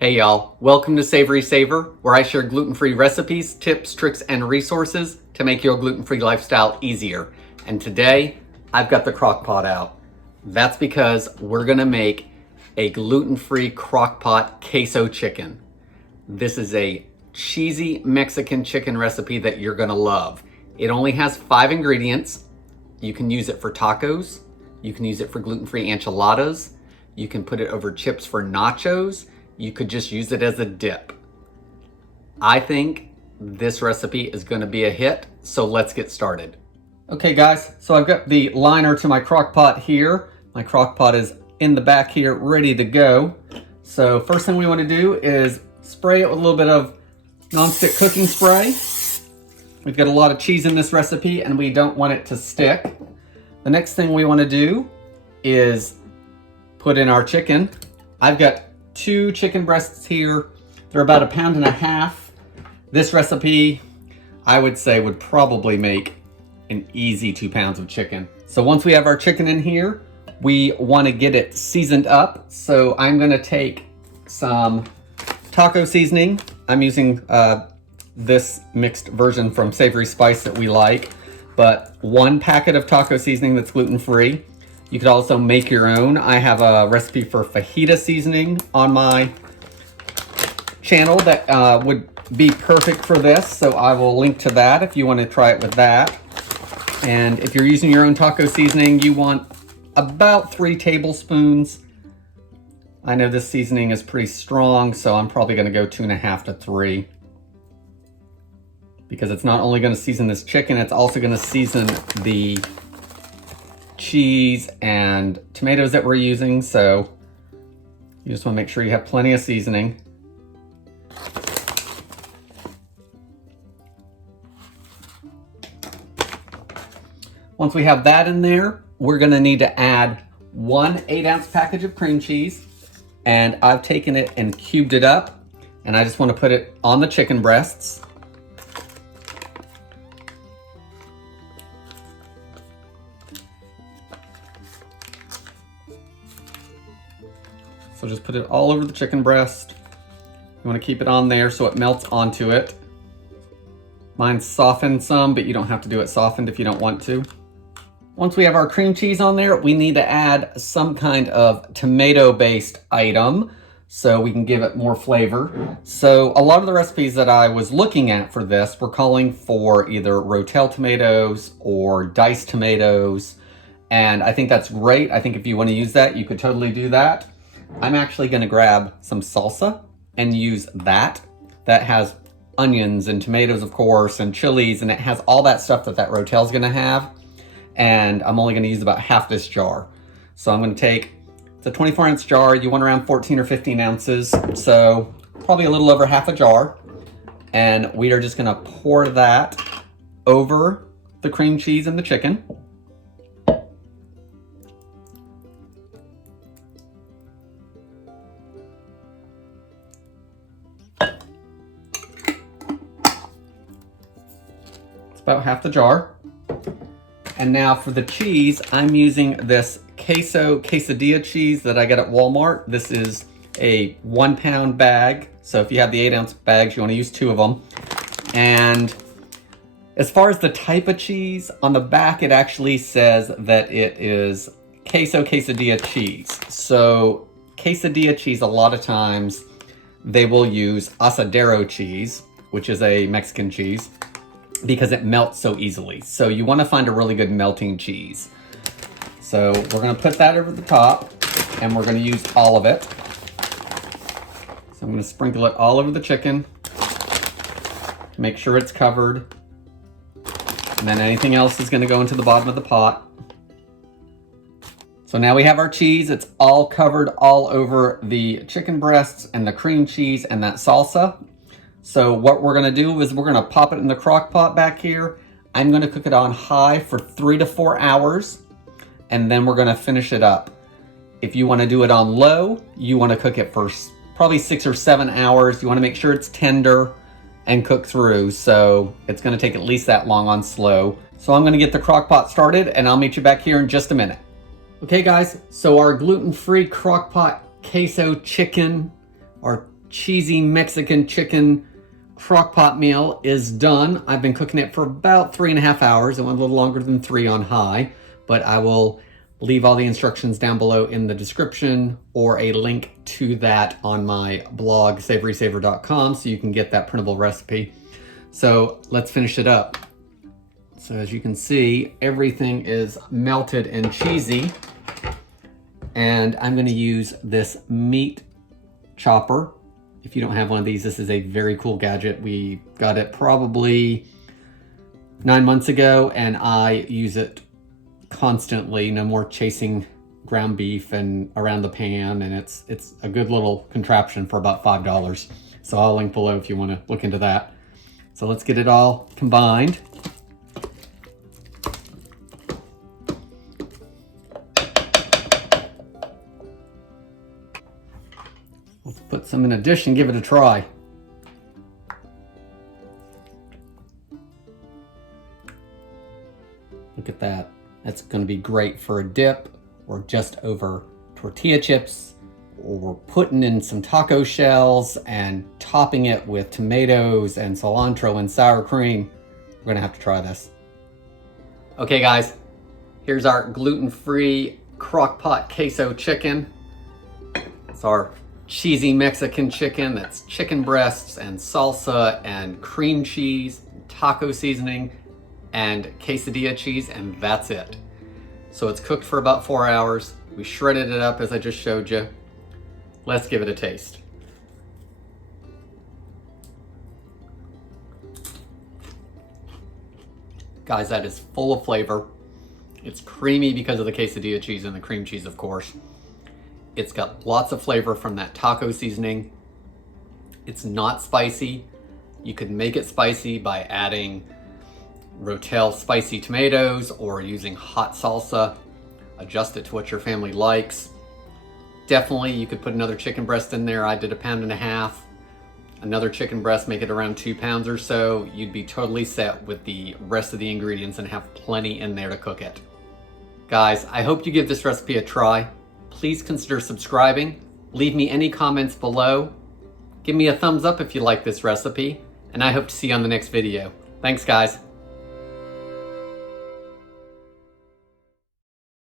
Hey y'all, welcome to SavorySaver, where I share gluten-free recipes, tips, tricks, and resources to make your gluten-free lifestyle easier. And today, I've got the crock-pot out. That's because we're gonna make a gluten-free crock-pot queso chicken. This is a cheesy Mexican chicken recipe that you're gonna love. It only has 5 ingredients. You can use it for tacos. You can use it for gluten-free enchiladas. You can put it over chips for nachos. You could just use it as a dip. I think this recipe is gonna be a hit, so let's get started. Okay guys, so I've got the liner to my crock pot here. My crock pot is in the back here, ready to go. So first thing we wanna do is spray it with a little bit of nonstick cooking spray. We've got a lot of cheese in this recipe and we don't want it to stick. The next thing we wanna do is put in our chicken. I've got 2 chicken breasts here. They're about 1.5 pounds. This recipe, I would say, would probably make an easy 2 pounds of chicken. So once we have our chicken in here, we want to get it seasoned up. So I'm going to take some taco seasoning. I'm using this mixed version from Savory Spice that we like, but 1 packet of taco seasoning that's gluten-free. You could also make your own. I have a recipe for fajita seasoning on my channel that would be perfect for this, so I will link to that if you want to try it with that. And if you're using your own taco seasoning, you want about 3 tablespoons. I know this seasoning is pretty strong, so I'm probably going to go 2.5 to 3. Because it's not only going to season this chicken, it's also going to season the cheese and tomatoes that we're using, so you just want to make sure you have plenty of seasoning. Once we have that in there, we're going to need to add 1 8-ounce package of cream cheese, and I've taken it and cubed it up, and I just want to put it on the chicken breasts. So just put it all over the chicken breast. You want to keep it on there so it melts onto it. Mine's softened some, but you don't have to do it softened if you don't want to. Once we have our cream cheese on there, we need to add some kind of tomato-based item so we can give it more flavor. So a lot of the recipes that I was looking at for this were calling for either Rotel tomatoes or diced tomatoes, and I think that's great. I think if you want to use that, you could totally do that. I'm actually going to grab some salsa and use that. That has onions and tomatoes, of course, and chilies, and it has all that stuff that Rotel's going to have. And I'm only going to use about half this jar. So I'm going to take, it's a 24-ounce jar. You want around 14 or 15 ounces, so probably a little over half a jar. And we are just going to pour that over the cream cheese and the chicken. About half the jar. And now for the cheese, I'm using this queso quesadilla cheese that I got at Walmart. This is a 1-pound bag. So if you have the 8-ounce bags, you want to use 2 of them. And as far as the type of cheese, on the back it actually says that it is queso quesadilla cheese. So quesadilla cheese, a lot of times they will use asadero cheese, which is a Mexican cheese, because it melts so easily. So you want to find a really good melting cheese. So we're going to put that over the top, and we're going to use all of it. So I'm going to sprinkle it all over the chicken. Make sure it's covered. And then anything else is going to go into the bottom of the pot. So now we have our cheese. It's all covered all over the chicken breasts and the cream cheese and that salsa. So what we're going to do is we're going to pop it in the crock pot back here. I'm going to cook it on high for 3 to 4 hours, and then we're going to finish it up. If you want to do it on low, you want to cook it for probably 6 or 7 hours. You want to make sure it's tender and cook through, so it's going to take at least that long on slow. So I'm going to get the crock pot started, and I'll meet you back here in just a minute. Okay guys, so our gluten-free crock pot queso chicken, our cheesy Mexican chicken crock-pot meal is done. I've been cooking it for about 3.5 hours. It went a little longer than 3 on high, but I will leave all the instructions down below in the description or a link to that on my blog, SavorySaver.com, so you can get that printable recipe. So let's finish it up. So as you can see, everything is melted and cheesy. And I'm gonna use this meat chopper. If you don't have one of these, this is a very cool gadget. We got it probably 9 months ago, and I use it constantly. No more chasing ground beef and around the pan, and it's a good little contraption for about $5. So I'll link below if you want to look into that. So let's get it all combined. Let's put some in a dish and give it a try. Look at that. That's going to be great for a dip, or just over tortilla chips, or putting in some taco shells and topping it with tomatoes and cilantro and sour cream. We're going to have to try this. Okay guys, here's our gluten-free crock-pot queso chicken. It's our cheesy Mexican chicken. That's chicken breasts and salsa and cream cheese, taco seasoning, and quesadilla cheese, and that's it. So it's cooked for about 4 hours. We shredded it up as I just showed you. Let's give it a taste. Guys, that is full of flavor. It's creamy because of the quesadilla cheese and the cream cheese, of course. It's got lots of flavor from that taco seasoning. It's not spicy. You could make it spicy by adding Rotel spicy tomatoes or using hot salsa. Adjust it to what your family likes. Definitely you could put another chicken breast in there. I did 1.5 pounds. Another chicken breast, make it around 2 pounds or so. You'd be totally set with the rest of the ingredients and have plenty in there to cook it. Guys, I hope you give this recipe a try. Please consider subscribing. Leave me any comments below. Give me a thumbs up if you like this recipe, and I hope to see you on the next video. Thanks guys.